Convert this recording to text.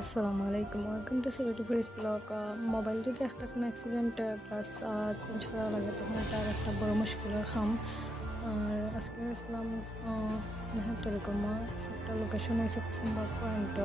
আসসালামু আলাইকুম। Welcome to Sylheti fresh blog. Mobile যদি একটা কোনো অ্যাক্সিডেন্ট প্লাস চেঞ্জ করা লাগে তখন এটা আর একটা বড় মুশকিলের কাম। আর আজকে আসলাম মেহের টেলিকম একটা লোকেশন হয়েছে কুসুমবাগ পয়েন্ট।